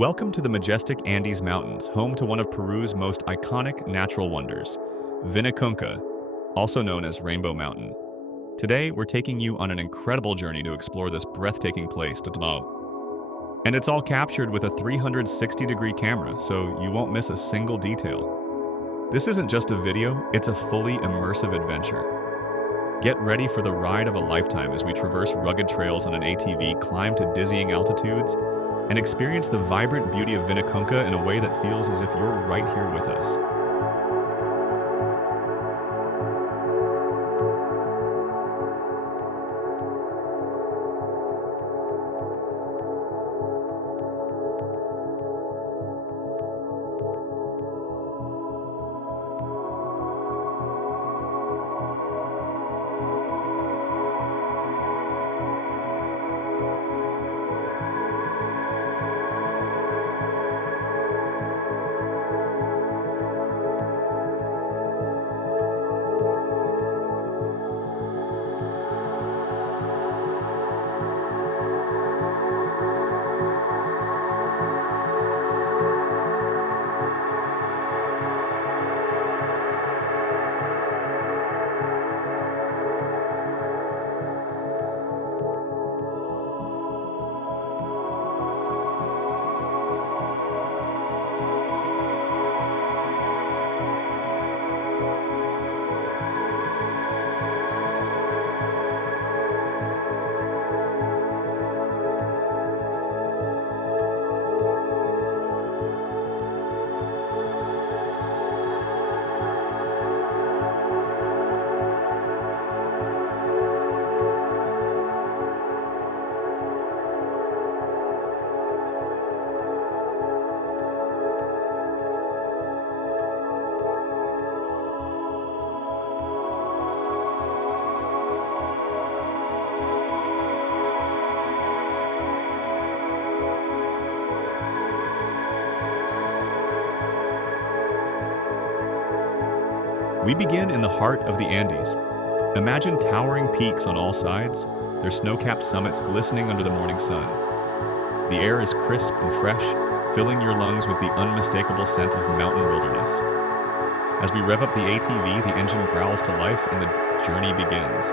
Welcome to the majestic Andes Mountains, home to one of Peru's most iconic natural wonders, Vinicunca, also known as Rainbow Mountain. Today, we're taking you on an incredible journey to explore this breathtaking place. And it's all captured with a 360-degree camera, so you won't miss a single detail. This isn't just a video, it's a fully immersive adventure. Get ready for the ride of a lifetime as we traverse rugged trails on an ATV, climb to dizzying altitudes, and experience the vibrant beauty of Vinicunca in a way that feels as if you're right here with us. We begin in the heart of the Andes. Imagine towering peaks on all sides, their snow-capped summits glistening under the morning sun. The air is crisp and fresh, filling your lungs with the unmistakable scent of mountain wilderness. As we rev up the ATV, the engine growls to life and the journey begins.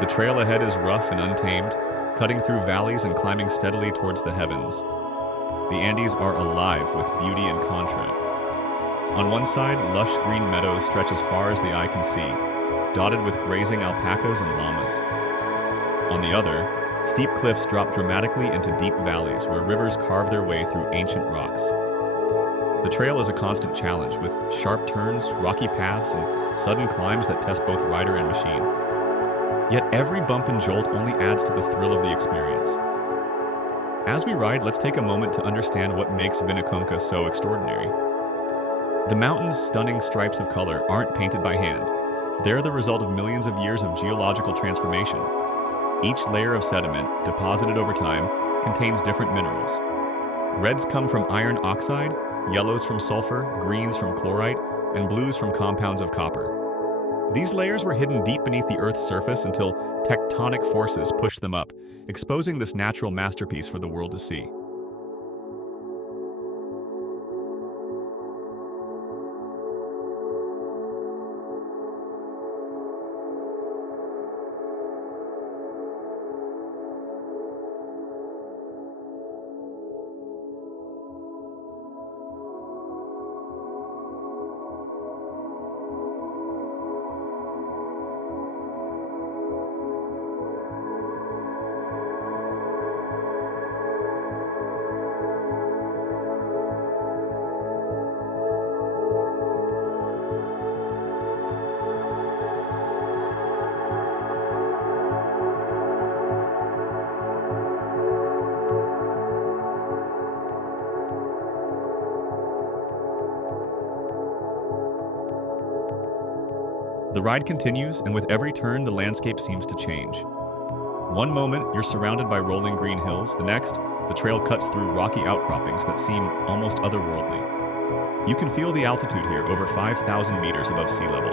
The trail ahead is rough and untamed, cutting through valleys and climbing steadily towards the heavens. The Andes are alive with beauty and contrast. On one side, lush green meadows stretch as far as the eye can see, dotted with grazing alpacas and llamas. On the other, steep cliffs drop dramatically into deep valleys where rivers carve their way through ancient rocks. The trail is a constant challenge, with sharp turns, rocky paths, and sudden climbs that test both rider and machine. Yet every bump and jolt only adds to the thrill of the experience. As we ride, let's take a moment to understand what makes Vinicunca so extraordinary. The mountain's stunning stripes of color aren't painted by hand. They're the result of millions of years of geological transformation. Each layer of sediment, deposited over time, contains different minerals. Reds come from iron oxide, yellows from sulfur, greens from chlorite, and blues from compounds of copper. These layers were hidden deep beneath the Earth's surface until tectonic forces pushed them up, exposing this natural masterpiece for the world to see. The ride continues, and with every turn, the landscape seems to change. One moment, you're surrounded by rolling green hills. The next, the trail cuts through rocky outcroppings that seem almost otherworldly. You can feel the altitude here, over 5,000 meters above sea level.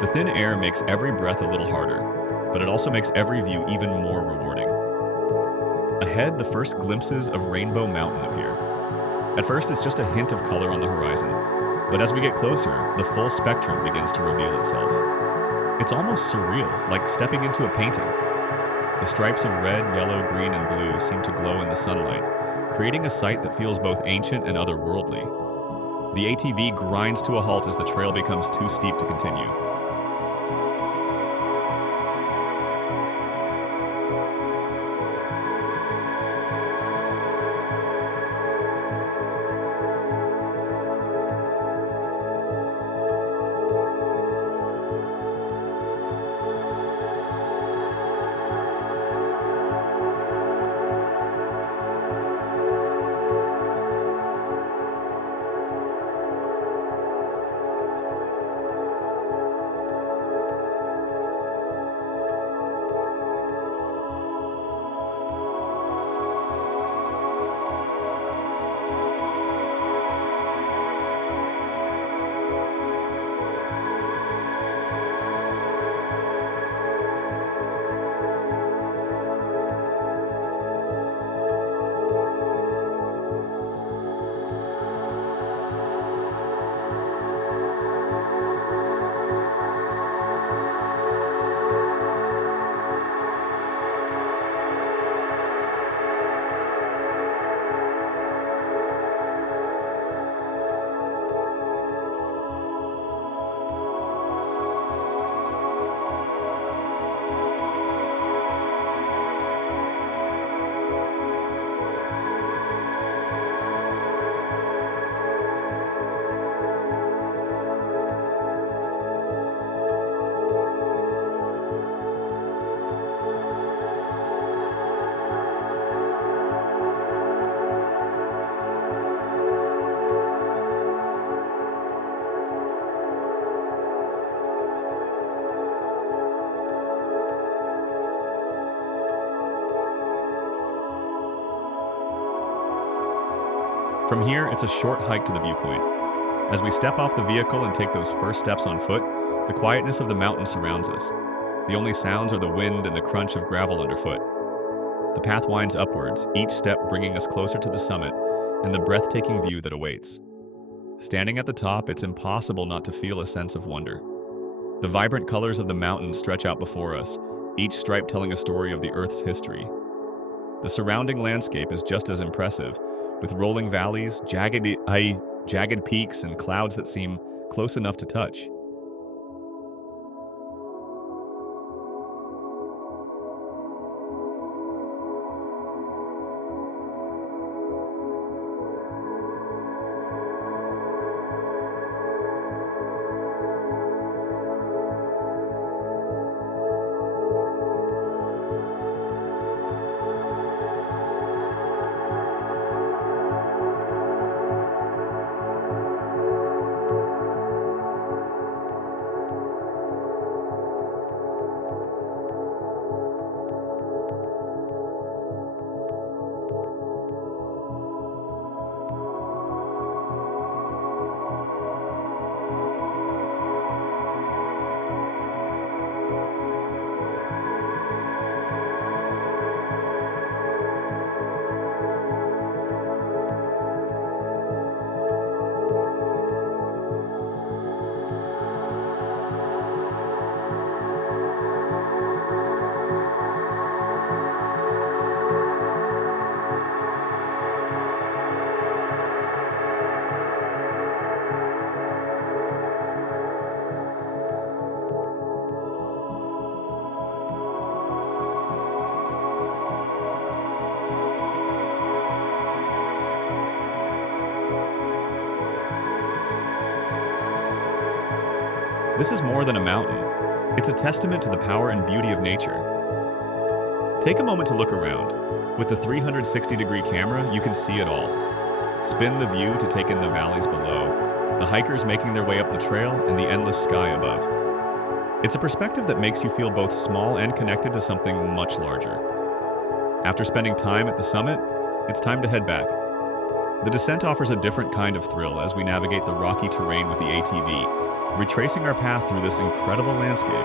The thin air makes every breath a little harder, but it also makes every view even more rewarding. Ahead, the first glimpses of Rainbow Mountain appear. At first, it's just a hint of color on the horizon, but as we get closer, the full spectrum begins to reveal itself. It's almost surreal, like stepping into a painting. The stripes of red, yellow, green, and blue seem to glow in the sunlight, creating a sight that feels both ancient and otherworldly. The ATV grinds to a halt as the trail becomes too steep to continue. From here, it's a short hike to the viewpoint. As we step off the vehicle and take those first steps on foot, the quietness of the mountain surrounds us. The only sounds are the wind and the crunch of gravel underfoot. The path winds upwards, each step bringing us closer to the summit and the breathtaking view that awaits. Standing at the top, it's impossible not to feel a sense of wonder. The vibrant colors of the mountain stretch out before us, each stripe telling a story of the Earth's history. The surrounding landscape is just as impressive, with rolling valleys, jagged peaks, and clouds that seem close enough to touch. This is more than a mountain. It's a testament to the power and beauty of nature. Take a moment to look around. With the 360-degree camera, you can see it all. Spin the view to take in the valleys below, the hikers making their way up the trail, and the endless sky above. It's a perspective that makes you feel both small and connected to something much larger. After spending time at the summit, it's time to head back. The descent offers a different kind of thrill as we navigate the rocky terrain with the ATV, retracing our path through this incredible landscape.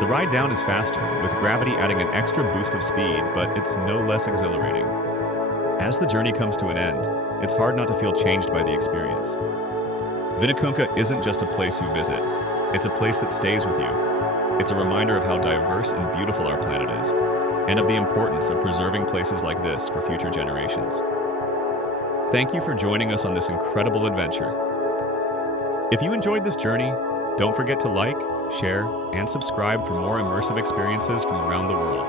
The ride down is faster, with gravity adding an extra boost of speed, but it's no less exhilarating. As the journey comes to an end, it's hard not to feel changed by the experience. Vinicunca isn't just a place you visit, it's a place that stays with you. It's a reminder of how diverse and beautiful our planet is, and of the importance of preserving places like this for future generations. Thank you for joining us on this incredible adventure. If you enjoyed this journey, don't forget to like, share, and subscribe for more immersive experiences from around the world.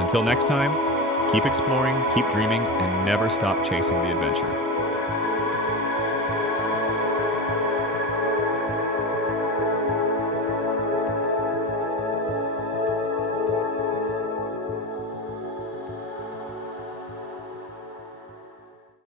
Until next time, keep exploring, keep dreaming, and never stop chasing the adventure.